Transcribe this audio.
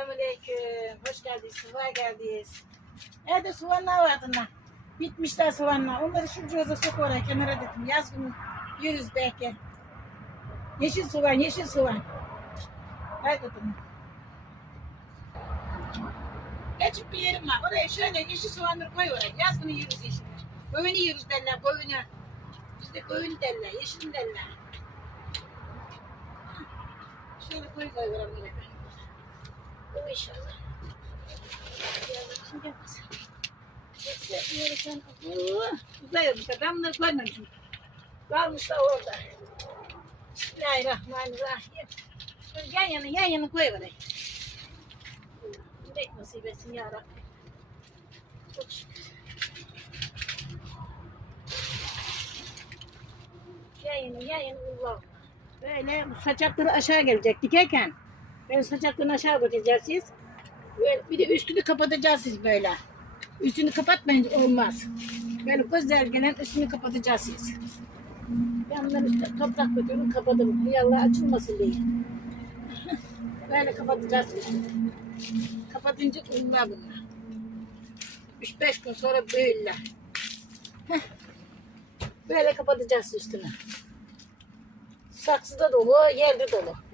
Selamünaleyküm. Hoş geldiniz. Sıva geldiniz. Evde soğanlar vardı lan. Bitmişler soğanlar. Onları şu cihaz'a sok oraya kenara dedim. Yaz günü yürüz belki. Yeşil soğan, yeşil soğan. Haydi dedim. Geçip bir yerim var. Oraya şöyle yeşil soğanları koy oraya. Yaz günü yürüz yeşil. Koyunu yürüz derler, koyunu. Bizde koyun derler, yeşil derler. Şöyle koy koy oraya. Bu inşallah. Güzel olmuşlar. Ben bunları koymamışım. Kalmışlar orada. Bismillahirrahmanirrahim. Şöyle yan yana, yan yana koy oraya. Direkt nasip etsin ya Rabbi. Çok şükür. Yan yana, yan yana. Böyle saçakları aşağı gelecek dikerken. Böyle saçaklarını aşağı batacağız siz. Bir de üstünü kapatacağız siz böyle. Üstünü kapatmayınca olmaz. Böyle gelen üstünü kapatacağız siz. Yandan üstüne toprak koyuyorum kapadım. Yallah açılmasın diye. böyle kapatacağız üstünü. Kapatınca uyumlar bunlar. 3-5 gün sonra böyle. Heh. Böyle kapatacağız üstünü. Saksıda dolu, yerde dolu.